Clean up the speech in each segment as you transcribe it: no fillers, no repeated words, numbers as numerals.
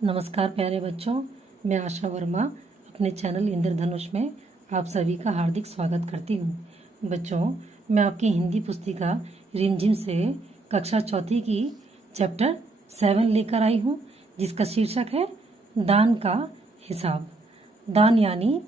नमस्कार प्यारे बच्चों, मैं आशा वर्मा अपने चैनल इंद्रधनुष में आप सभी का हार्दिक स्वागत करती हूँ। बच्चों, मैं आपकी हिंदी पुस्तिका रिमझिम से कक्षा चौथी की चैप्टर 7 लेकर आई हूँ, जिसका शीर्षक है दान का हिसाब। दान यानी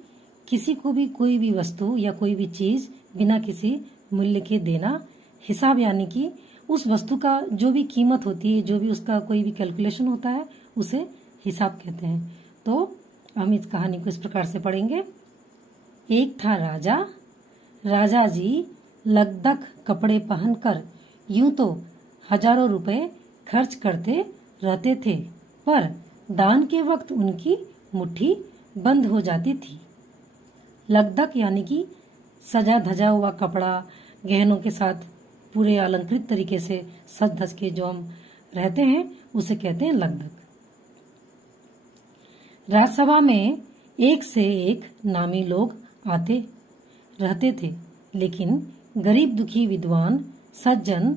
किसी को भी कोई भी वस्तु या कोई भी चीज़ बिना किसी मूल्य के देना। हिसाब यानी कि उस वस्तु का जो भी कीमत होती है, जो भी उसका कोई भी कैलकुलेशन होता है, उसे हिसाब कहते हैं। तो हम इस कहानी को इस प्रकार से पढ़ेंगे। एक था राजा। राजा जी लकदक कपड़े पहनकर यूं तो हजारों रुपए खर्च करते रहते थे, पर दान के वक्त उनकी मुट्ठी बंद हो जाती थी। लकदक यानी कि सजा धजा हुआ कपड़ा, गहनों के साथ पूरे अलंकृत तरीके से सज धज के जो हम रहते हैं, उसे कहते हैं लकदक। राज्यसभा में एक से एक नामी लोग आते रहते थे, लेकिन गरीब दुखी विद्वान सज्जन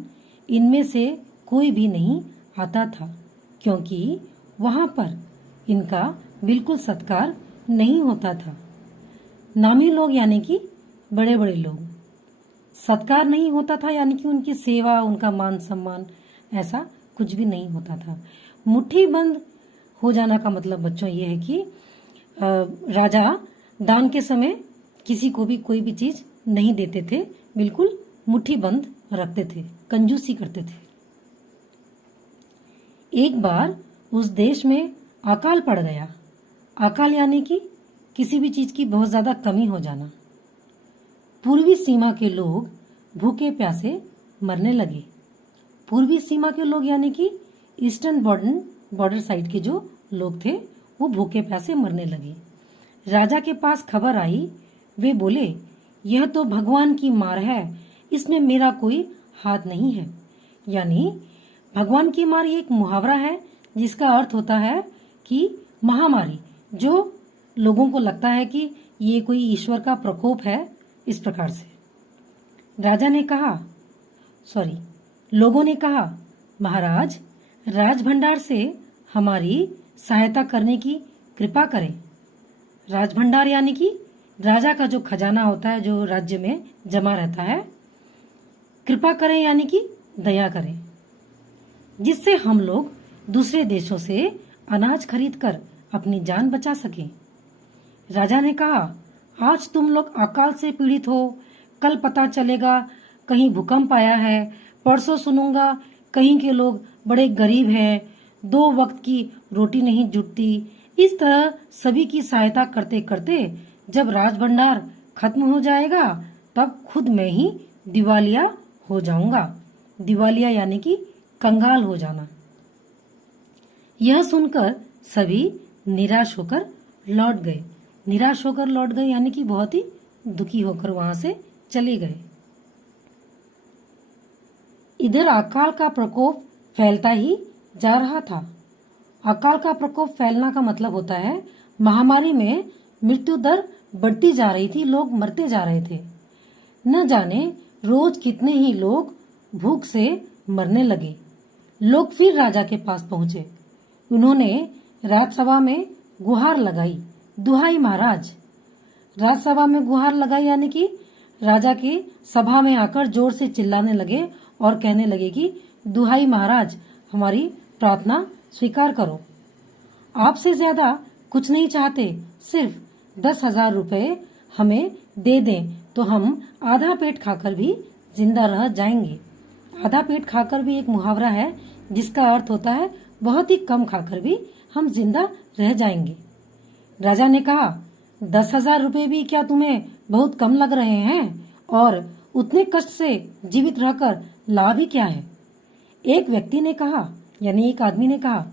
इनमें से कोई भी नहीं आता था, क्योंकि वहां पर इनका बिल्कुल सत्कार नहीं होता था। नामी लोग यानी कि बड़े बड़े लोग, सत्कार नहीं होता था यानी कि उनकी सेवा, उनका मान सम्मान ऐसा कुछ भी नहीं होता था। मुट्ठी बंद हो जाना का मतलब बच्चों ये है कि राजा दान के समय किसी को भी कोई भी चीज नहीं देते थे, बिल्कुल मुट्ठी बंद रखते थे, कंजूसी करते थे। एक बार उस देश में अकाल पड़ गया। अकाल यानी कि किसी भी चीज की बहुत ज्यादा कमी हो जाना। पूर्वी सीमा के लोग भूखे प्यासे मरने लगे। पूर्वी सीमा के लोग यानी कि ईस्टर्न बॉर्डर साइड के जो लोग थे, वो भूखे प्यासे मरने लगे। राजा के पास खबर आई। वे बोले, यह तो भगवान की मार है, इसमें मेरा कोई हाथ नहीं है। यानी भगवान की मार ये एक मुहावरा है, जिसका अर्थ होता है कि महामारी, जो लोगों को लगता है कि ये कोई ईश्वर का प्रकोप है, इस प्रकार से। लोगों ने कहा, महाराज, राज भंडार से हमारी सहायता करने की कृपा करें। राज भंडार यानी कि राजा का जो खजाना होता है, जो राज्य में जमा रहता है। कृपा करें यानी कि दया करें, जिससे हम लोग दूसरे देशों से अनाज खरीद कर अपनी जान बचा सकें। राजा ने कहा, आज तुम लोग अकाल से पीड़ित हो, कल पता चलेगा कहीं भूकंप आया है, परसों सुनूंगा कहीं के लोग बड़े गरीब हैं, 2 वक्त की रोटी नहीं जुटती। इस तरह सभी की सहायता करते करते जब राज भंडार खत्म हो जाएगा, तब खुद मैं ही दिवालिया हो जाऊंगा। दिवालिया यानी कि कंगाल हो जाना। यह सुनकर सभी निराश होकर लौट गए। निराश होकर लौट गए यानी कि बहुत ही दुखी होकर वहां से चले गए। इधर अकाल का प्रकोप फैलता ही जा रहा था। अकाल का प्रकोप फैलना का मतलब होता है महामारी में मृत्यु दर बढ़ती जा रही थी, लोग मरते जा रहे थे। न जाने रोज कितने ही लोग भूख से मरने लगे। लोग फिर राजा के पास पहुंचे। उन्होंने राज्यसभा में गुहार लगाई, दुहाई महाराज। राज्यसभा में गुहार लगाई यानी कि राजा की सभा में आकर जोर से चिल्लाने लगे और कहने लगे कि दुहाई महाराज, हमारी प्रार्थना स्वीकार करो। आपसे ज्यादा कुछ नहीं चाहते, सिर्फ 10,000 रुपए हमें दे दें तो हम आधा पेट खाकर भी जिंदा रह जाएंगे। आधा पेट खाकर भी एक मुहावरा है, जिसका अर्थ होता है बहुत ही कम खाकर भी हम जिंदा रह जाएंगे। राजा ने कहा, 10,000 रुपए भी क्या तुम्हें बहुत कम लग रहे हैं? और उतने कष्ट से जीवित रहकर लाभ ही क्या है? एक व्यक्ति ने कहा, यानी एक आदमी ने कहा,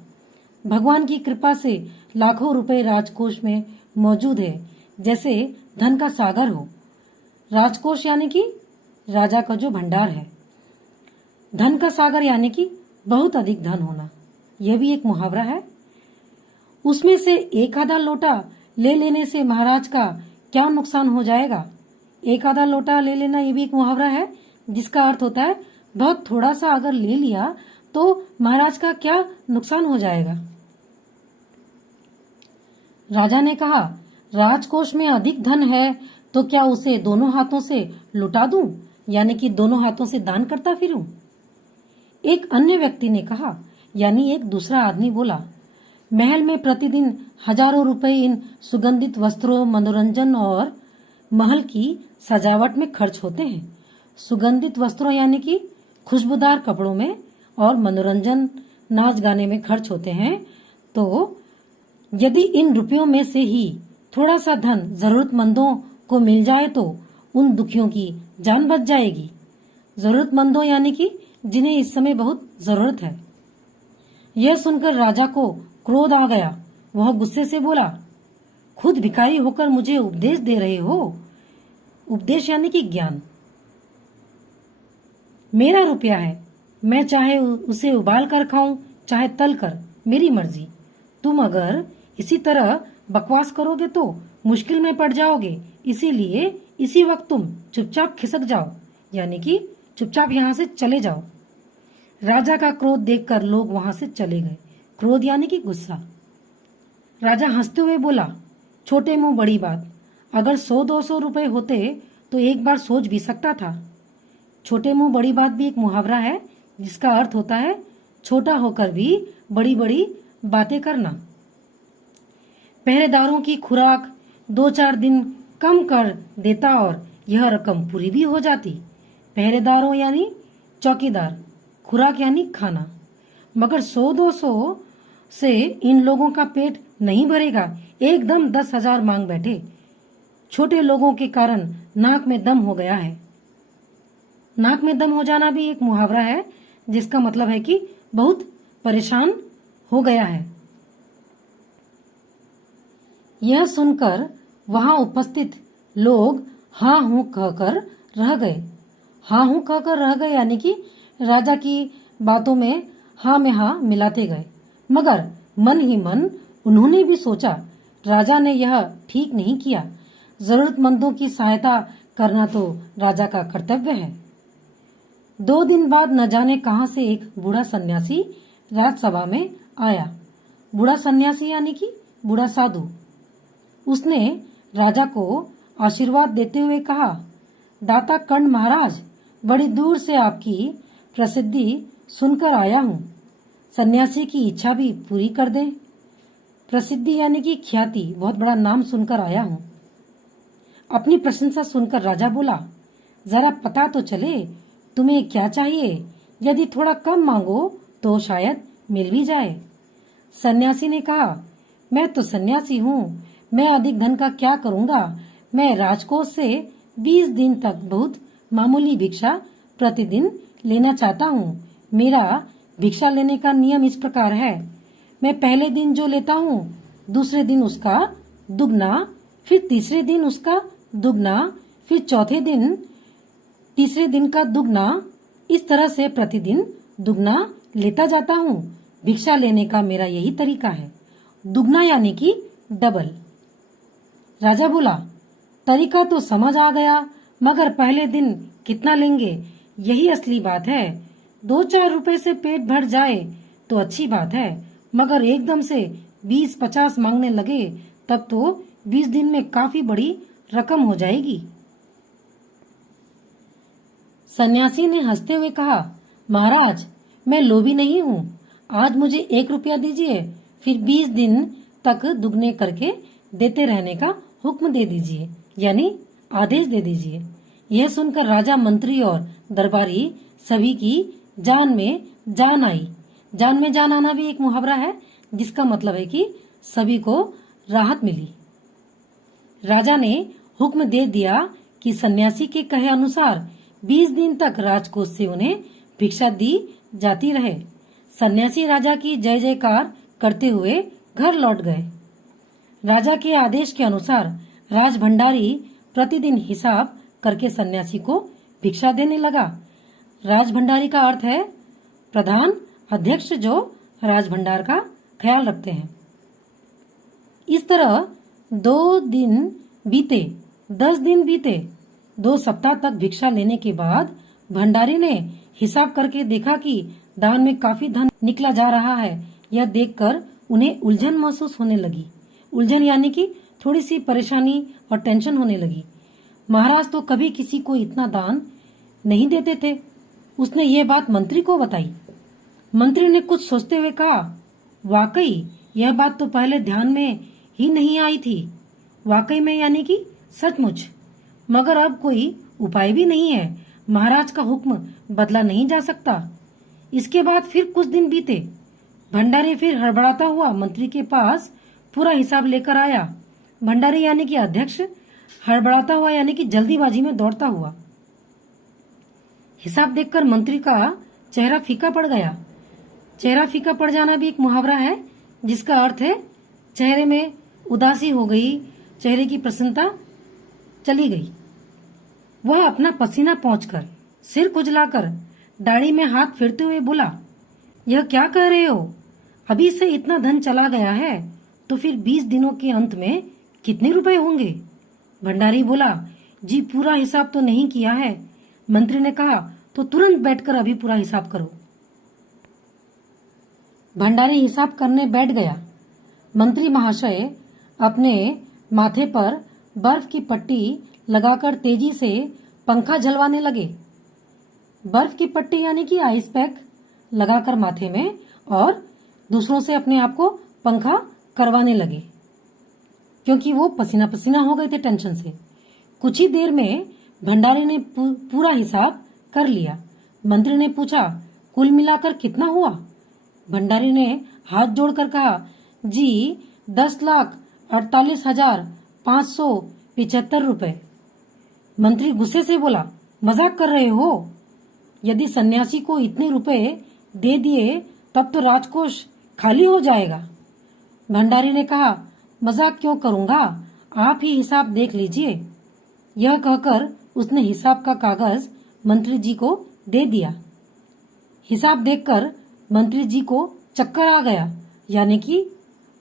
भगवान की कृपा से लाखों रुपए राजकोष में मौजूद है, जैसे धन का सागर हो। राजकोष यानी कि राजा का जो भंडार है। धन का सागर यानी कि बहुत अधिक धन होना, यह भी एक मुहावरा है। उसमें से एक आधा लोटा ले लेने से महाराज का क्या नुकसान हो जाएगा? एक आधा लोटा ले लेना, ये भी एक मुहावरा है, जिसका अर्थ होता है बहुत थोड़ा सा अगर ले लिया तो महाराज का क्या नुकसान हो जाएगा। राजा ने कहा, राजकोष में अधिक धन है तो क्या उसे दोनों हाथों से लुटा दूं, यानी कि दोनों हाथों से दान करता फिरूं। एक अन्य व्यक्ति ने कहा, यानी एक दूसरा आदमी बोला, महल में प्रतिदिन हजारों रुपए इन सुगंधित वस्त्रों, मनोरंजन और महल की सजावट में खर्च होते हैं। सुगंधित वस्त्रों यानी कि खुशबूदार कपड़ों में, और मनोरंजन नाच गाने में खर्च होते हैं। तो यदि इन रुपयों में से ही थोड़ा सा धन जरूरतमंदों को मिल जाए तो उन दुखियों की जान बच जाएगी। जरूरतमंदों यानी कि जिन्हें इस समय बहुत जरूरत है। यह सुनकर राजा को क्रोध आ गया। वह गुस्से से बोला, खुद भिखारी होकर मुझे उपदेश दे रहे हो। उपदेश यानी कि ज्ञान। मेरा रुपया है, मैं चाहे उसे उबाल कर खाऊं चाहे तल कर, मेरी मर्जी। तुम अगर इसी तरह बकवास करोगे तो मुश्किल में पड़ जाओगे, इसीलिए इसी वक्त तुम चुपचाप खिसक जाओ, यानी कि चुपचाप यहाँ से चले जाओ। राजा का क्रोध देखकर लोग वहां से चले गए। क्रोध यानी कि गुस्सा। राजा हंसते हुए बोला, छोटे मुंह बड़ी बात, अगर 100-200 रुपए होते तो एक बार सोच भी सकता था। छोटे मुंह बड़ी बात भी एक मुहावरा है जिसका अर्थ होता है छोटा होकर भी बड़ी बड़ी बातें करना। पहरेदारों की खुराक 2-4 दिन कम कर देता और यह रकम पूरी भी हो जाती। पहरेदारों यानी चौकीदार, खुराक यानी खाना। मगर 100-200 से इन लोगों का पेट नहीं भरेगा, एकदम 10,000 मांग बैठे। छोटे लोगों के कारण नाक में दम हो गया है। नाक में दम हो जाना भी एक मुहावरा है जिसका मतलब है कि बहुत परेशान हो गया है। यह सुनकर वहां उपस्थित लोग हाँ हूं कहकर रह गए। हाँ हूं कहकर रह गए यानी कि राजा की बातों में हाँ में हाँ मिलाते गए। मगर मन ही मन उन्होंने भी सोचा, राजा ने यह ठीक नहीं किया। जरूरतमंदों की सहायता करना तो राजा का कर्तव्य है। 2 दिन बाद न जाने कहां से एक बूढ़ा सन्यासी राजसभा में आया। बूढ़ा सन्यासी यानी कि बूढ़ा साधु। उसने राजा को आशीर्वाद देते हुए कहा, दाता कर्ण महाराज, बड़ी दूर से आपकी प्रसिद्धि सुनकर आया हूँ। सन्यासी की इच्छा भी पूरी कर दें। प्रसिद्धि यानी कि ख्याति, बहुत बड़ा नाम सुनकर आया हूँ। अपनी प्रशंसा सुनकर राजा बोला, जरा पता तो चले तुम्हें क्या चाहिए, यदि थोड़ा कम मांगो तो शायद मिल भी जाए। सन्यासी ने कहा, मैं तो सन्यासी हूँ, मैं अधिक धन का क्या करूँगा। मैं राजकोष से 20 दिन तक बहुत मामूली भिक्षा प्रतिदिन लेना चाहता हूँ। मेरा भिक्षा लेने का नियम इस प्रकार है, मैं पहले दिन जो लेता हूँ दूसरे दिन उसका दुगना, फिर तीसरे दिन उसका दुगना, फिर चौथे दिन तीसरे दिन का दुगना, इस तरह से प्रतिदिन दुगना लेता जाता हूँ। भिक्षा लेने का मेरा यही तरीका है। दुगना यानी कि डबल। राजा बोला, तरीका तो समझ आ गया, मगर पहले दिन कितना लेंगे यही असली बात है। 2-4 रुपए से पेट भर जाए तो अच्छी बात है, मगर एकदम से 20-50 मांगने लगे तब तो 20 दिन में काफी बड़ी रकम हो जाएगी। सन्यासी ने हंसते हुए कहा, महाराज मैं लोभी नहीं हूँ, आज मुझे 1 रुपया दीजिए, फिर 20 दिन तक दुगने करके देते रहने का हुक्म दे दीजिए, यानी आदेश दे दीजिए। यह सुनकर राजा, मंत्री और दरबारी सभी की जान में जान आई। जान में जान आना भी एक मुहावरा है जिसका मतलब है कि सभी को राहत मिली। राजा ने हुक्म दे दिया कि सन्यासी के कहे अनुसार 20 दिन तक राजकोष से उन्हें भिक्षा दी जाती रहे। सन्यासी राजा की जय जयकार करते हुए घर लौट गए। राजा के आदेश के अनुसार राजभंडारी प्रतिदिन हिसाब करके सन्यासी को भिक्षा देने लगा। राजभंडारी का अर्थ है प्रधान अध्यक्ष जो राजभंडार का ख्याल रखते हैं। इस तरह 2 दिन बीते, 10 दिन बीते। 2 सप्ताह तक भिक्षा लेने के बाद भंडारी ने हिसाब करके देखा कि दान में काफी धन निकला जा रहा है। यह देखकर उन्हें उलझन महसूस होने लगी। उलझन यानी कि थोड़ी सी परेशानी और टेंशन होने लगी। महाराज तो कभी किसी को इतना दान नहीं देते थे। उसने ये बात मंत्री को बताई। मंत्री ने कुछ सोचते हुए कहा, वाकई यह बात तो पहले ध्यान में ही नहीं आई थी। वाकई में यानी कि सचमुच। मगर अब कोई उपाय भी नहीं है। महाराज का हुक्म बदला नहीं जा सकता। इसके बाद फिर कुछ दिन बीते। भंडारी फिर हड़बड़ाता हुआ मंत्री के पास पूरा हिसाब लेकर आया। भंडारी यानी कि अध्यक्ष हड़बड़ाता हुआ यानी कि जल्दीबाजी में दौड़ता हुआ। हिसाब देखकर मंत्री का चेहरा फीका पड़ गया। चेहरा फीका पड़ जाना भी एक मुहावरा है जिसका अर्थ है चेहरे में उदासी हो गई, चेहरे की प्रसन्नता चली गई। वह अपना पसीना पोंछकर, सिर खुजलाकर, दाढ़ी में हाथ फेरते हुए बोला, यह क्या कह रहे हो? अभी से इतना धन चला गया है तो फिर 20 दिनों के अंत में कितने रुपए होंगे? भंडारी बोला, जी पूरा हिसाब तो नहीं किया है। मंत्री ने कहा, तो तुरंत बैठकर अभी पूरा हिसाब करो। भंडारी हिसाब करने बैठ गया। मंत्री महाशय अपने माथे पर बर्फ की पट्टी लगाकर तेजी से पंखा झलवाने लगे। बर्फ की पट्टी यानी कि आइस पैक लगाकर माथे में, और दूसरों से अपने आप को पंखा करवाने लगे क्योंकि वो पसीना पसीना हो गए थे टेंशन से। कुछ ही देर में भंडारी ने पूरा हिसाब कर लिया। मंत्री ने पूछा, कुल मिलाकर कितना हुआ? भंडारी ने हाथ जोड़कर कहा, जी 10,48,575 रुपए। मंत्री गुस्से से बोला, मजाक कर रहे हो? यदि सन्यासी को इतने रुपए दे दिए तब तो राजकोष खाली हो जाएगा। भंडारी ने कहा, मजाक क्यों करूंगा, आप ही हिसाब देख लीजिए। यह कहकर उसने हिसाब का कागज मंत्री जी को दे दिया। हिसाब देखकर मंत्री जी को चक्कर आ गया, यानी कि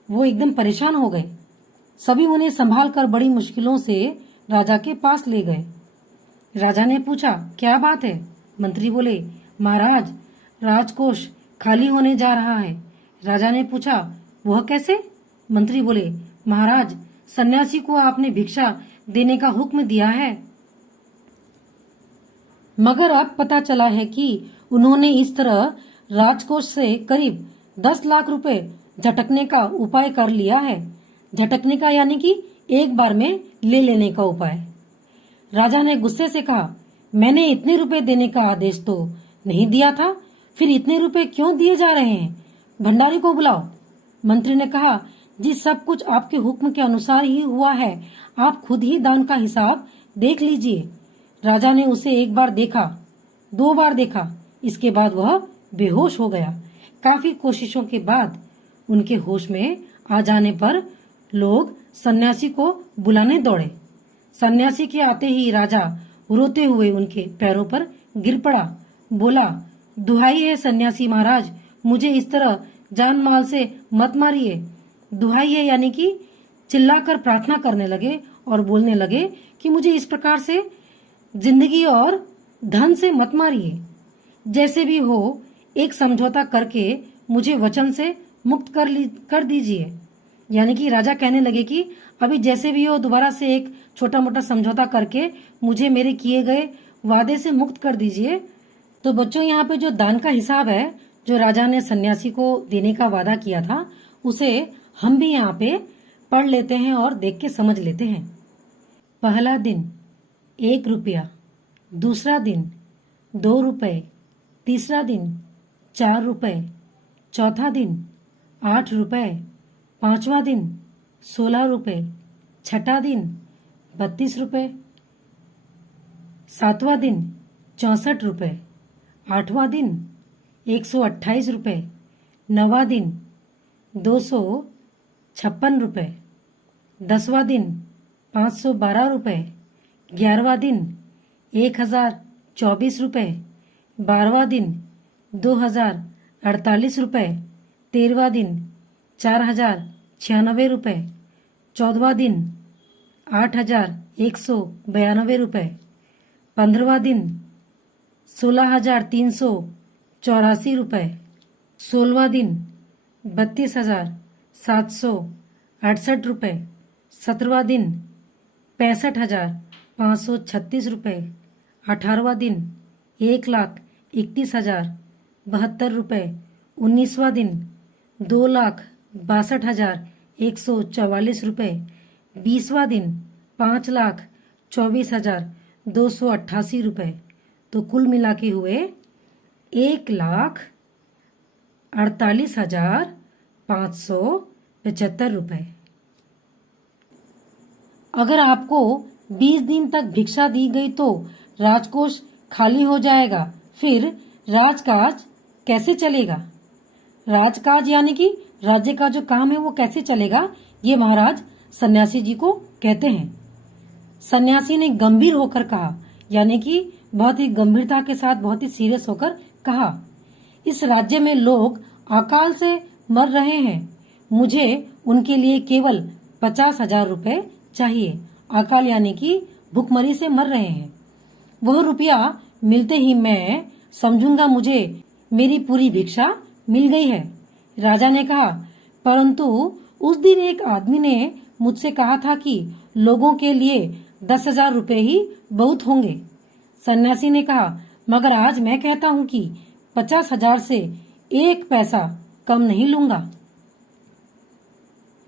वो एकदम परेशान हो गए। सभी उन्हें संभालकर बड़ी मुश्किलों से राजा के पास ले गए। राजा ने पूछा, क्या बात है? मंत्री बोले, महाराज राजकोष खाली होने जा रहा है। राजा ने पूछा, वह कैसे? मंत्री बोले, महाराज सन्यासी को आपने भिक्षा देने का हुक्म दिया है, मगर अब पता चला है कि उन्होंने इस तरह राजकोष से करीब 10 लाख रुपए झटकने का उपाय कर लिया है। झटकने का यानी कि एक बार में ले लेने का उपाय। राजा ने गुस्से से कहा, मैंने इतने रुपए देने का आदेश तो नहीं दिया था, फिर इतने रुपए क्यों दिए जा रहे हैं? भंडारी को बुलाओ। मंत्री ने कहा, जी सब कुछ आपके हुक्म के अनुसार ही हुआ है, आप खुद ही दान का हिसाब देख लीजिए। राजा ने उसे एक बार देखा, 2 बार देखा, इसके बाद वह बेहोश हो गया। काफी कोशिशों के बाद उनके होश में आ जाने पर लोग सन्यासी को बुलाने दौड़े। सन्यासी के आते ही राजा रोते हुए उनके पैरों पर गिर पड़ा। बोला, दुहाई है सन्यासी महाराज, मुझे इस तरह जान माल से मत मारिए। दुहाई है यानी कि चिल्लाकर प्रार्थना करने लगे और बोलने लगे कि मुझे इस प्रकार से जिंदगी और धन से मत मारिए। जैसे भी हो एक समझौता करके मुझे वचन से मुक्त कर दीजिए। यानी कि राजा कहने लगे कि अभी जैसे भी हो दोबारा से एक छोटा मोटा समझौता करके मुझे मेरे किए गए वादे से मुक्त कर दीजिए। तो बच्चों, यहाँ पे जो दान का हिसाब है जो राजा ने सन्यासी को देने का वादा किया था, उसे हम भी यहाँ पे पढ़ लेते हैं और देख के समझ लेते हैं। पहला दिन 1 रुपया, दूसरा दिन 2 रुपए, तीसरा दिन 4 रुपए, चौथा दिन 8 रुपए, पांचवा दिन 16 रुपए, छठा दिन 32 रुपए, सातवां दिन 64 रुपए, आठवां दिन 128 रुपए, नौवां दिन 256 रुपए, 10वां दिन 512 रुपए, 11वां दिन 1024 रुपए, 12वां दिन 2048 रुपए, 13वां दिन 4096 रुपए, 14वां दिन 8192 रुपए, 15वां दिन 16,384 रुपए, 16वां दिन 32,798 ₹68। 17वां दिन 65,536 रुपये। 18वां दिन 1,31,072 रुपये। 19वां दिन 2,62,144 रुपये। 20वां दिन 5,24,288 रुपये। तो कुल मिला के हुए 1,48,575 रुपये। अगर आपको 20 दिन तक भिक्षा दी गई तो राजकोष खाली हो जाएगा, फिर राजकाज कैसे चलेगा? राजकाज यानी कि राज्य का जो काम है वो कैसे चलेगा, ये महाराज सन्यासी जी को कहते हैं। सन्यासी ने गंभीर होकर कहा, यानी कि बहुत ही गंभीरता के साथ, बहुत ही सीरियस होकर कहा, इस राज्य में लोग अकाल से मर रहे हैं, मुझे उनके लिए केवल 50,000 रुपए चाहिए। अकाल यानी कि भूखमरी से मर रहे हैं। वह रुपया मिलते ही मैं समझूंगा मुझे मेरी पूरी भिक्षा मिल गई है। राजा ने कहा, परंतु उस दिन एक आदमी ने मुझसे कहा था कि लोगों के लिए 10,000 रुपए ही बहुत होंगे। सन्यासी ने कहा, मगर आज मैं कहता हूँ कि 50,000 से 1 पैसा कम नहीं लूंगा।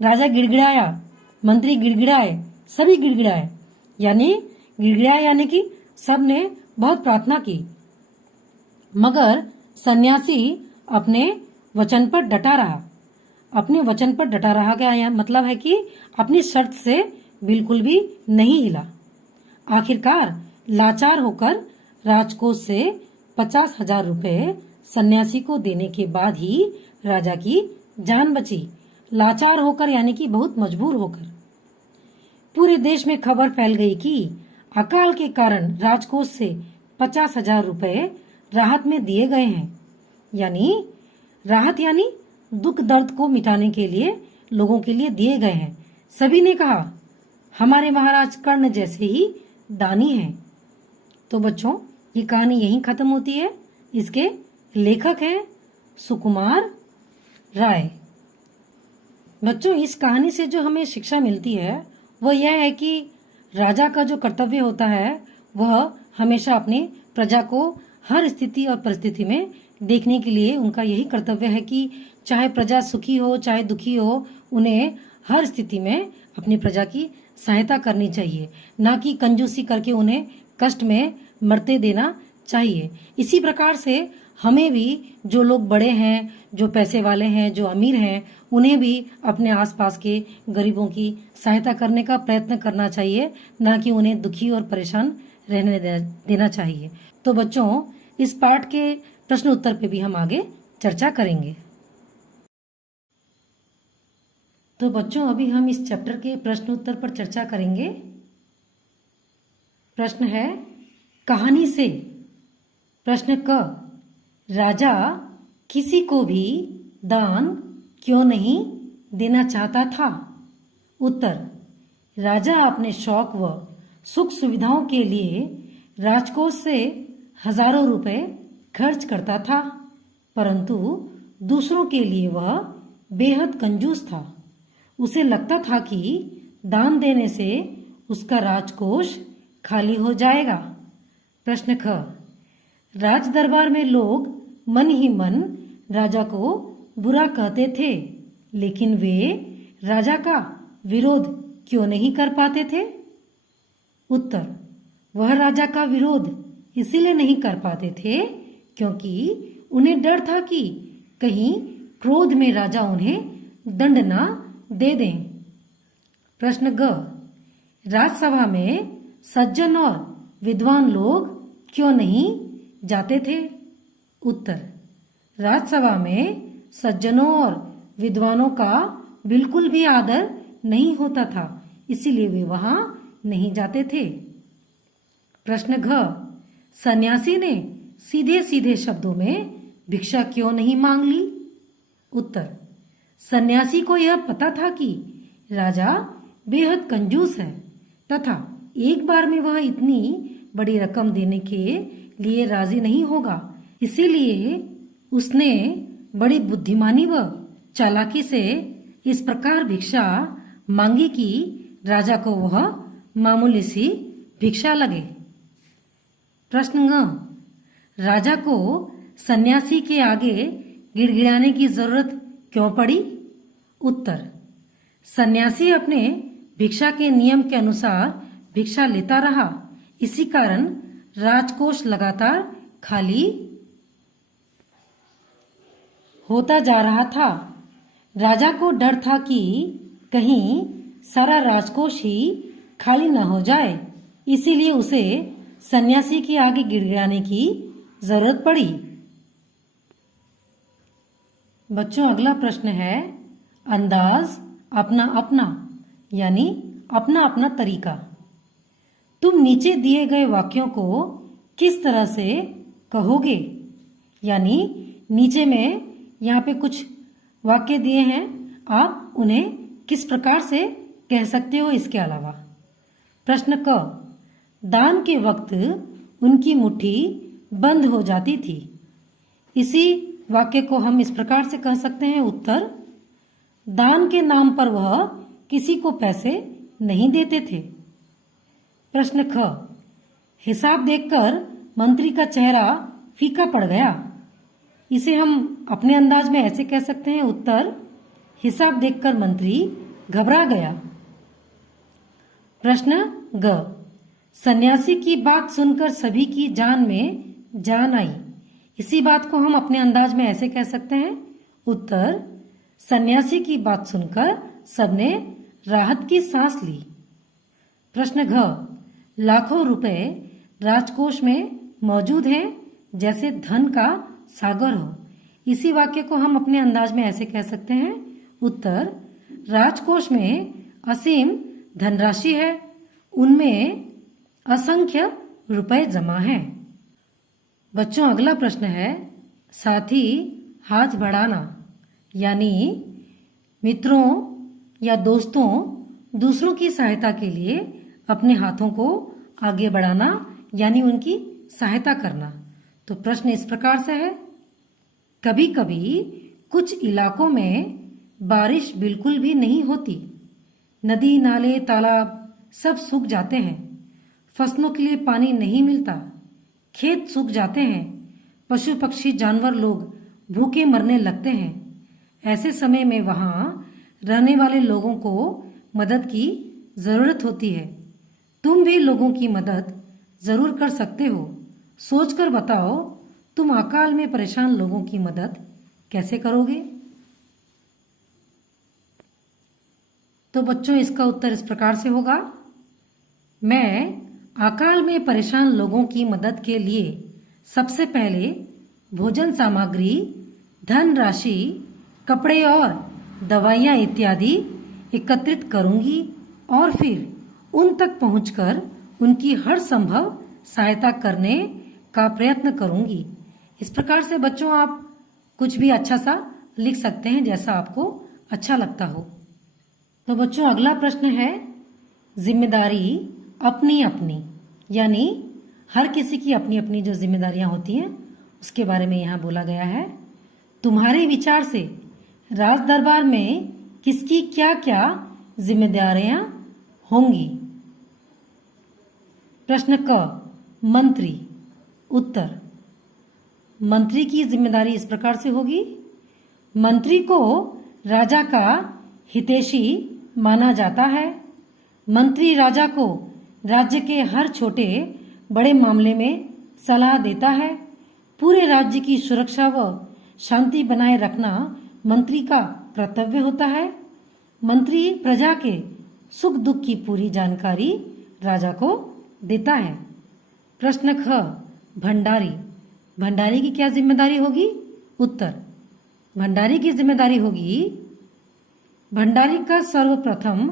राजा गिड़गिड़ाया, मंत्री गिड़गिड़ाए, सभी गिड़गिड़ाए। यानी कि सबने बहुत प्रार्थना की, मगर सन्यासी अपने वचन पर डटा रहा। अपने वचन पर डटा रहा का मतलब है कि अपनी शर्त से बिल्कुल भी नहीं हिला। आखिरकार लाचार होकर राजकोष से 50,000 रुपए सन्यासी को देने के बाद ही राजा की जान बची। लाचार होकर यानी कि बहुत मजबूर होकर। पूरे देश में खबर फैल गई कि अकाल के कारण राजकोष से 50,000 रुपए राहत में दिए गए हैं। राहत यानी दुख दर्द को मिटाने के लिए लोगों के लिए दिए गए हैं। सभी ने कहा, हमारे महाराज कर्ण जैसे ही दानी हैं। तो बच्चों, ये कहानी यहीं खत्म होती है। इसके लेखक हैं सुकुमार राय। बच्चों, इस कहानी से जो हमें शिक्षा मिलती है वह यह है कि राजा का जो कर्तव्य होता है वह हमेशा अपनी प्रजा को हर स्थिति और परिस्थिति में देखने के लिए उनका यही कर्तव्य है कि चाहे प्रजा सुखी हो चाहे दुखी हो, उन्हें हर स्थिति में अपनी प्रजा की सहायता करनी चाहिए, ना कि कंजूसी करके उन्हें कष्ट में मरते देना चाहिए। इसी प्रकार से हमें भी जो लोग बड़े हैं, जो पैसे वाले हैं, जो अमीर हैं, उन्हें भी अपने आसपास के गरीबों की सहायता करने का प्रयत्न करना चाहिए, ना कि उन्हें दुखी और परेशान रहने देना चाहिए। तो बच्चों, इस पाठ के प्रश्न उत्तर पे भी हम आगे चर्चा करेंगे। तो बच्चों, अभी हम इस चैप्टर के प्रश्न उत्तर पर चर्चा करेंगे। प्रश्न है, कहानी से प्रश्न क, राजा किसी को भी दान क्यों नहीं देना चाहता था? उत्तर, राजा अपने शौक व सुख सुविधाओं के लिए राजकोष से हजारों रुपए खर्च करता था, परंतु दूसरों के लिए वह बेहद कंजूस था। उसे लगता था कि दान देने से उसका राजकोष खाली हो जाएगा। प्रश्न ख, राज दरबार में लोग मन ही मन राजा को बुरा कहते थे, लेकिन वे राजा का विरोध क्यों नहीं कर पाते थे? उत्तर, वह राजा का विरोध इसीलिए नहीं कर पाते थे क्योंकि उन्हें डर था कि कहीं क्रोध में राजा उन्हें दंड ना दे दें। प्रश्न ग, राजसभा में सज्जन और विद्वान लोग क्यों नहीं जाते थे? उत्तर, राजसभा में सज्जनों और विद्वानों का बिल्कुल भी आदर नहीं होता था, इसीलिए वे वहां नहीं जाते थे। प्रश्न घ, सन्यासी ने सीधे सीधे शब्दों में भिक्षा क्यों नहीं मांग ली? उत्तर, सन्यासी को यह पता था कि राजा बेहद कंजूस है तथा एक बार में वह इतनी बड़ी रकम देने के लिए राजी नहीं होगा, इसीलिए उसने बड़ी बुद्धिमानी व चालाकी से इस प्रकार भिक्षा मांगी कि राजा को वह मामूली सी भिक्षा लगे। प्रश्न ग, राजा को सन्यासी के आगे गिड़गिड़ाने की जरूरत क्यों पड़ी? उत्तर, सन्यासी अपने भिक्षा के नियम के अनुसार भिक्षा लेता रहा, इसी कारण राजकोष लगातार खाली होता जा रहा था। राजा को डर था कि कहीं सारा राजकोष ही खाली न हो जाए, इसीलिए उसे सन्यासी के आगे गिड़गिड़ाने की जरूरत पड़ी। बच्चों, अगला प्रश्न है अंदाज अपना अपना, यानी अपना अपना तरीका। तुम नीचे दिए गए वाक्यों को किस तरह से कहोगे? यानी नीचे में यहाँ पे कुछ वाक्य दिए हैं, आप उन्हें किस प्रकार से कह सकते हो इसके अलावा। प्रश्न क, दान के वक्त उनकी मुट्ठी बंद हो जाती थी। इसी वाक्य को हम इस प्रकार से कह सकते हैं। उत्तर, दान के नाम पर वह किसी को पैसे नहीं देते थे। प्रश्न ख, हिसाब देखकर मंत्री का चेहरा फीका पड़ गया। इसे हम अपने अंदाज में ऐसे कह सकते हैं। उत्तर, हिसाब देखकर मंत्री घबरा गया। प्रश्न ग, सन्यासी की बात सुनकर सभी की जान में जान आई। इसी बात को हम अपने अंदाज में ऐसे कह सकते हैं। उत्तर, सन्यासी की बात सुनकर सबने राहत की सांस ली। प्रश्न घ, लाखों रुपए राजकोष में मौजूद हैं, जैसे धन का सागर हो। इसी वाक्य को हम अपने अंदाज में ऐसे कह सकते हैं। उत्तर, राजकोष में असीम धनराशि है, उनमें असंख्य रुपए जमा हैं। बच्चों, अगला प्रश्न है साथी हाथ बढ़ाना, यानी मित्रों या दोस्तों दूसरों की सहायता के लिए अपने हाथों को आगे बढ़ाना, यानी उनकी सहायता करना। तो प्रश्न इस प्रकार से है, कभी कभी कुछ इलाकों में बारिश बिल्कुल भी नहीं होती, नदी नाले तालाब सब सूख जाते हैं, फसलों के लिए पानी नहीं मिलता, खेत सूख जाते हैं, पशु पक्षी जानवर लोग भूखे मरने लगते हैं। ऐसे समय में वहां रहने वाले लोगों को मदद की जरूरत होती है। तुम भी लोगों की मदद जरूर कर सकते हो। सोचकर बताओ, तुम अकाल में परेशान लोगों की मदद कैसे करोगे? तो बच्चों, इसका उत्तर इस प्रकार से होगा, मैं अकाल में परेशान लोगों की मदद के लिए सबसे पहले भोजन सामग्री, धन राशि, कपड़े और दवाइयाँ इत्यादि एकत्रित करूंगी और फिर उन तक पहुंचकर उनकी हर संभव सहायता करने का प्रयत्न करूंगी। इस प्रकार से बच्चों आप कुछ भी अच्छा सा लिख सकते हैं, जैसा आपको अच्छा लगता हो। तो बच्चों, अगला प्रश्न है जिम्मेदारी अपनी अपनी, यानी हर किसी की अपनी अपनी जो जिम्मेदारियां होती हैं उसके बारे में यहाँ बोला गया है। तुम्हारे विचार से राज दरबार में किसकी क्या क्या जिम्मेदारियां होंगी? प्रश्न क, मंत्री। उत्तर, मंत्री की जिम्मेदारी इस प्रकार से होगी, मंत्री को राजा का हितैषी माना जाता है। मंत्री राजा को राज्य के हर छोटे बड़े मामले में सलाह देता है। पूरे राज्य की सुरक्षा व शांति बनाए रखना मंत्री का कर्तव्य होता है। मंत्री प्रजा के सुख दुख की पूरी जानकारी राजा को देता है। प्रश्न ख, भंडारी। भंडारी की क्या जिम्मेदारी होगी? उत्तर, भंडारी की जिम्मेदारी होगी, भंडारी का सर्वप्रथम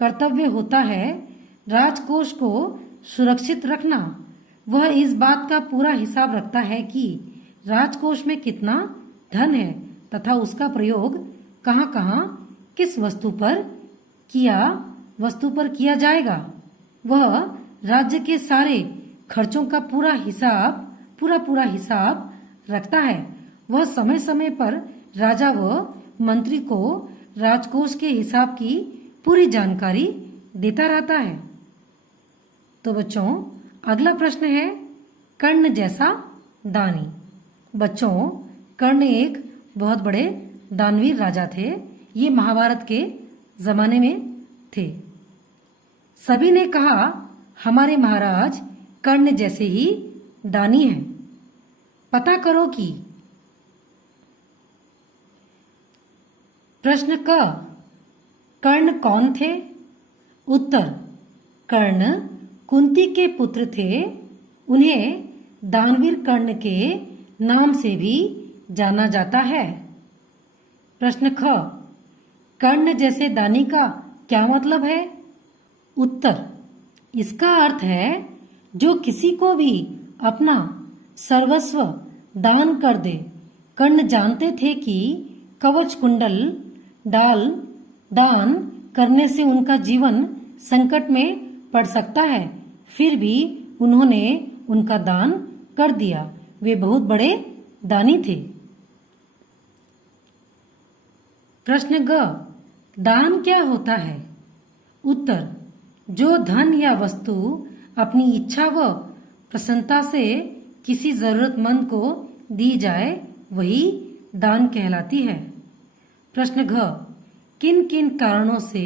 कर्तव्य होता है राजकोष को सुरक्षित रखना। वह इस बात का पूरा हिसाब रखता है कि राजकोष में कितना धन है तथा उसका प्रयोग कहाँ कहाँ किस वस्तु पर किया जाएगा। वह राज्य के सारे खर्चों का पूरा हिसाब रखता है। वह समय समय पर राजा व मंत्री को राजकोष के हिसाब की पूरी जानकारी देता रहता है। तो बच्चों अगला प्रश्न है कर्ण जैसा दानी। बच्चों कर्ण एक बहुत बड़े दानवीर राजा थे। ये महाभारत के जमाने में थे। सभी ने कहा हमारे महाराज कर्ण जैसे ही दानी हैं। पता करो कि प्रश्न क कर्ण कौन थे? उत्तर कर्ण कुंती के पुत्र थे। उन्हें दानवीर कर्ण के नाम से भी जाना जाता है। प्रश्न ख कर्ण जैसे दानी का क्या मतलब है? उत्तर इसका अर्थ है जो किसी को भी अपना सर्वस्व दान कर दे। कर्ण जानते थे कि कवच कुंडल दान करने से उनका जीवन संकट में पड़ सकता है, फिर भी उन्होंने उनका दान कर दिया। वे बहुत बड़े दानी थे। प्रश्न ग दान क्या होता है? उत्तर जो धन या वस्तु अपनी इच्छा व प्रसन्नता से किसी जरूरतमंद को दी जाए वही दान कहलाती है। प्रश्न घ किन किन कारणों से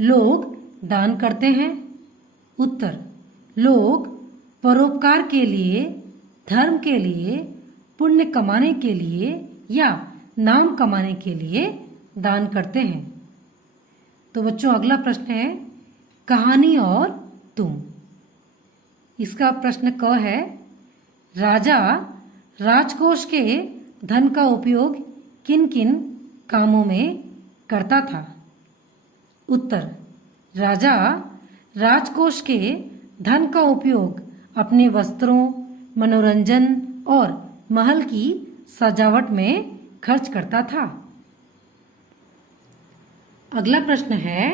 लोग दान करते हैं? उत्तर लोग परोपकार के लिए, धर्म के लिए, पुण्य कमाने के लिए या नाम कमाने के लिए दान करते हैं। तो बच्चों अगला प्रश्न है कहानी और तुम। इसका प्रश्न क है राजा राजकोष के धन का उपयोग किन किन कामों में करता था? उत्तर राजा राजकोष के धन का उपयोग अपने वस्त्रों, मनोरंजन और महल की सजावट में खर्च करता था। अगला प्रश्न है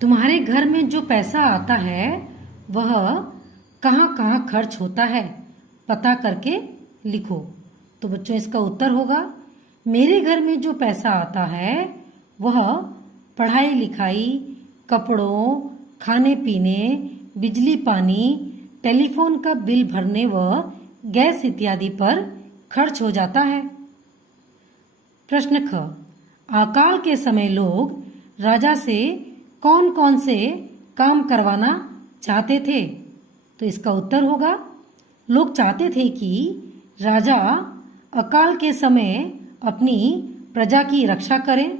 तुम्हारे घर में जो पैसा आता है वह कहाँ कहाँ खर्च होता है? पता करके लिखो। तो बच्चों इसका उत्तर होगा मेरे घर में जो पैसा आता है वह पढ़ाई लिखाई, कपड़ों, खाने पीने, बिजली पानी, टेलीफोन का बिल भरने व गैस इत्यादि पर खर्च हो जाता है। प्रश्न ख अकाल के समय लोग राजा से कौन कौन से काम करवाना चाहते थे? तो इसका उत्तर होगा लोग चाहते थे कि राजा अकाल के समय अपनी प्रजा की रक्षा करें।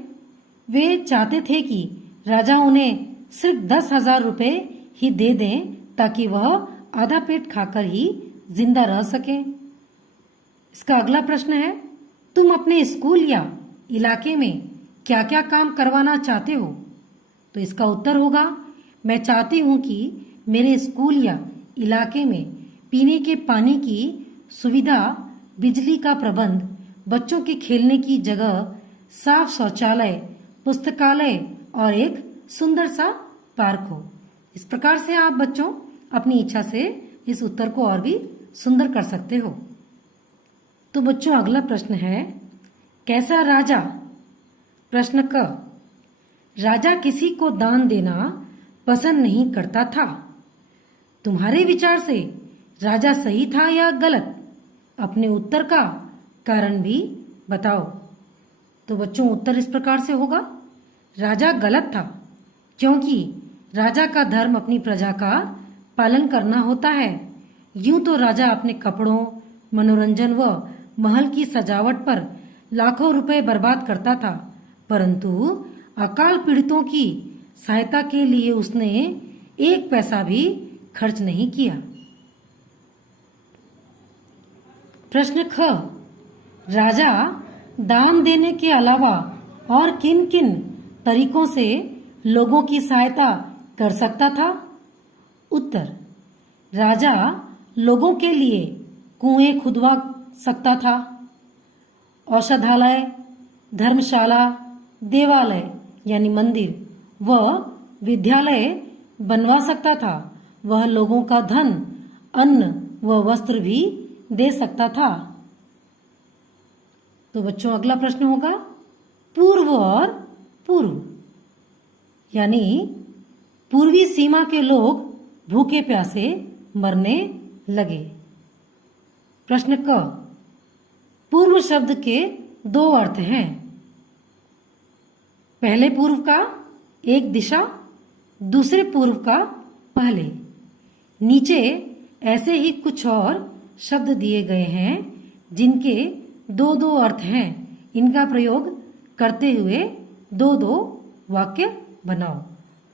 वे चाहते थे कि राजा उन्हें सिर्फ 10,000 रुपए ही दे दें ताकि वह आधा पेट खाकर ही जिंदा रह सकें। इसका अगला प्रश्न है तुम अपने स्कूल या इलाके में क्या क्या काम करवाना चाहते हो? तो इसका उत्तर होगा मैं चाहती हूँ कि मेरे स्कूल या इलाके में पीने के पानी की सुविधा, बिजली का प्रबंध, बच्चों के खेलने की जगह, साफ शौचालय, पुस्तकालय और एक सुंदर सा पार्क हो। इस प्रकार से आप बच्चों अपनी इच्छा से इस उत्तर को और भी सुंदर कर सकते हो। तो बच्चों अगला प्रश्न है कैसा राजा? प्रश्न क राजा किसी को दान देना पसंद नहीं करता था। तुम्हारे विचार से राजा सही था या गलत? अपने उत्तर का कारण भी बताओ। तो बच्चों उत्तर इस प्रकार से होगा राजा गलत था क्योंकि राजा का धर्म अपनी प्रजा का पालन करना होता है। यूं तो राजा अपने कपड़ों, मनोरंजन व महल की सजावट पर लाखों रुपए बर्बाद करता था, परंतु अकाल पीड़ितों की सहायता के लिए उसने एक पैसा भी खर्च नहीं किया। प्रश्न ख राजा दान देने के अलावा और किन किन तरीकों से लोगों की सहायता कर सकता था? उत्तर राजा लोगों के लिए कुएं खुदवा सकता था, औषधालय, धर्मशाला, देवालय यानी मंदिर व विद्यालय बनवा सकता था। वह लोगों का धन, अन्न व वस्त्र भी दे सकता था। तो बच्चों अगला प्रश्न होगा पूर्व और पूर्व। यानी पूर्वी सीमा के लोग भूखे प्यासे मरने लगे। प्रश्न क, पूर्व शब्द के दो अर्थ हैं। पहले पूर्व का एक दिशा, दूसरे पूर्व का पहले। नीचे ऐसे ही कुछ और शब्द दिए गए हैं जिनके दो दो अर्थ हैं। इनका प्रयोग करते हुए दो दो वाक्य बनाओ।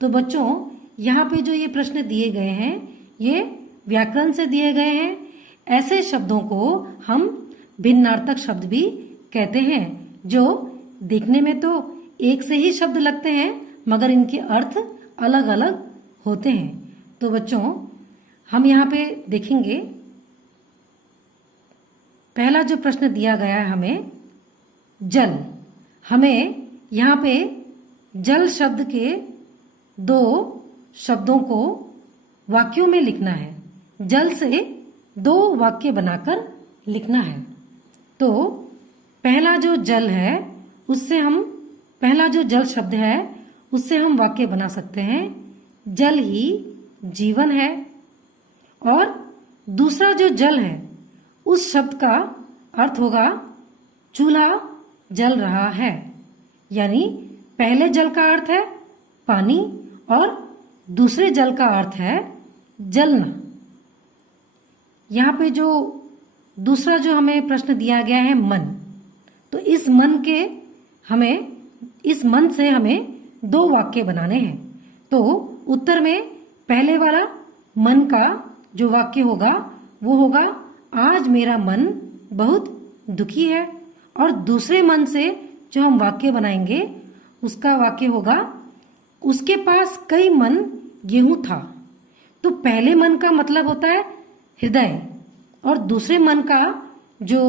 तो बच्चों, यहाँ पे जो ये प्रश्न दिए गए हैं ये व्याकरण से दिए गए हैं। ऐसे शब्दों को हम भिन्नार्थक शब्द भी कहते हैं, जो दिखने में तो एक से ही शब्द लगते हैं मगर इनके अर्थ अलग अलग होते हैं। तो बच्चों, हम यहाँ पे देखेंगे, पहला जो प्रश्न दिया गया है हमें जल। हमें यहाँ पे जल शब्द के दो शब्दों को वाक्यों में लिखना है। जल से दो वाक्य बनाकर लिखना है। तो पहला जो जल है उससे हम, पहला जो जल शब्द है उससे हम वाक्य बना सकते हैं, जल ही जीवन है। और दूसरा जो जल है उस शब्द का अर्थ होगा चूल्हा जल रहा है। यानी पहले जल का अर्थ है पानी और दूसरे जल का अर्थ है जलना। यहाँ पे जो दूसरा जो हमें प्रश्न दिया गया है मन, तो इस मन से हमें दो वाक्य बनाने हैं। तो उत्तर में पहले वाला मन का जो वाक्य होगा वो होगा आज मेरा मन बहुत दुखी है। और दूसरे मन से जो हम वाक्य बनाएंगे उसका वाक्य होगा उसके पास कई मन गेहूं था। तो पहले मन का मतलब होता है हृदय और दूसरे मन का जो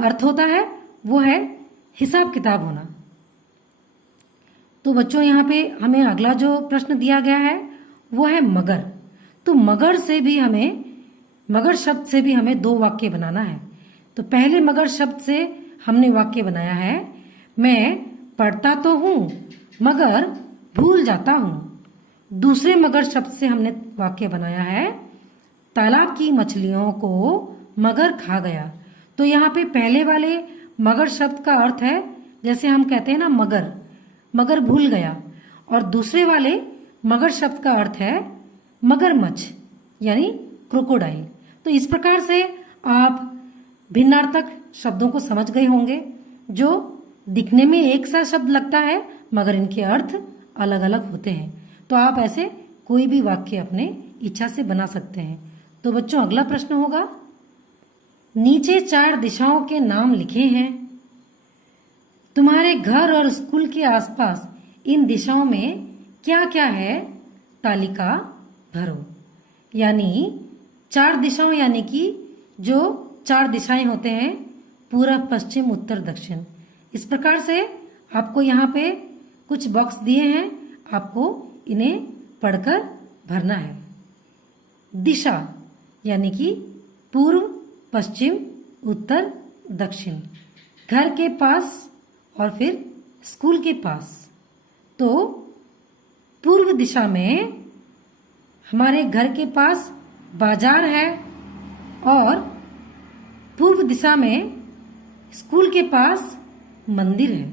अर्थ होता है वो है हिसाब किताब होना। तो बच्चों, यहाँ पे हमें अगला जो प्रश्न दिया गया है वो है मगर। तो मगर शब्द से भी हमें दो वाक्य बनाना है। तो पहले मगर शब्द से हमने वाक्य बनाया है मैं पढ़ता तो हूं मगर भूल जाता हूं। दूसरे मगर शब्द से हमने वाक्य बनाया है तालाब की मछलियों को मगर खा गया। तो यहाँ पे पहले वाले मगर शब्द का अर्थ है, जैसे हम कहते हैं ना मगर भूल गया, और दूसरे वाले मगर शब्द का अर्थ है मगरमच्छ यानी क्रोकोडाइल। तो इस प्रकार से आप भिन्नार्थक शब्दों को समझ गए होंगे, जो दिखने में एक सा शब्द लगता है मगर इनके अर्थ अलग अलग होते हैं। तो आप ऐसे कोई भी वाक्य अपने इच्छा से बना सकते हैं। तो बच्चों, अगला प्रश्न होगा, नीचे 4 दिशाओं के नाम लिखे हैं। तुम्हारे घर और स्कूल के आसपास इन दिशाओं में क्या क्या है, तालिका भरो। यानी 4 दिशाओं, यानी कि जो 4 दिशाएं होते हैं पूरब पश्चिम उत्तर दक्षिण। इस प्रकार से आपको यहाँ पे कुछ बॉक्स दिए हैं, आपको इन्हें पढ़कर भरना है। दिशा यानी कि पूर्व पश्चिम उत्तर दक्षिण, घर के पास और फिर स्कूल के पास। तो पूर्व दिशा में हमारे घर के पास बाजार है और पूर्व दिशा में स्कूल के पास मंदिर है।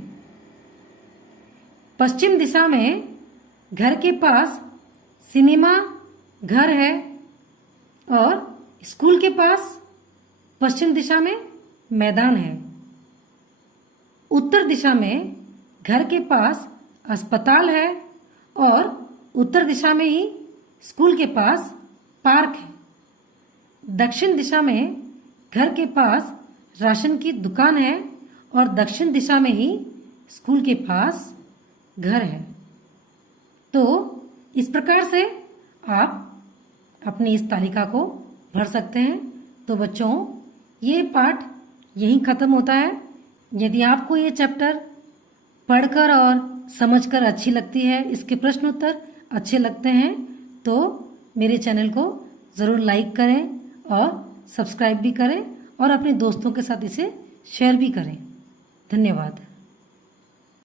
पश्चिम दिशा में घर के पास सिनेमा घर है और स्कूल के पास पश्चिम दिशा में मैदान है। उत्तर दिशा में घर के पास अस्पताल है और उत्तर दिशा में ही स्कूल के पास पार्क है। दक्षिण दिशा में घर के पास राशन की दुकान है और दक्षिण दिशा में ही स्कूल के पास घर है। तो इस प्रकार से आप अपनी इस तालिका को भर सकते हैं। तो बच्चों, ये पाठ यहीं खत्म होता है। यदि आपको ये चैप्टर पढ़कर और समझकर अच्छी लगती है, इसके प्रश्न उत्तर अच्छे लगते हैं, तो मेरे चैनल को ज़रूर लाइक करें और सब्सक्राइब भी करें और अपने दोस्तों के साथ इसे शेयर भी करें। धन्यवाद।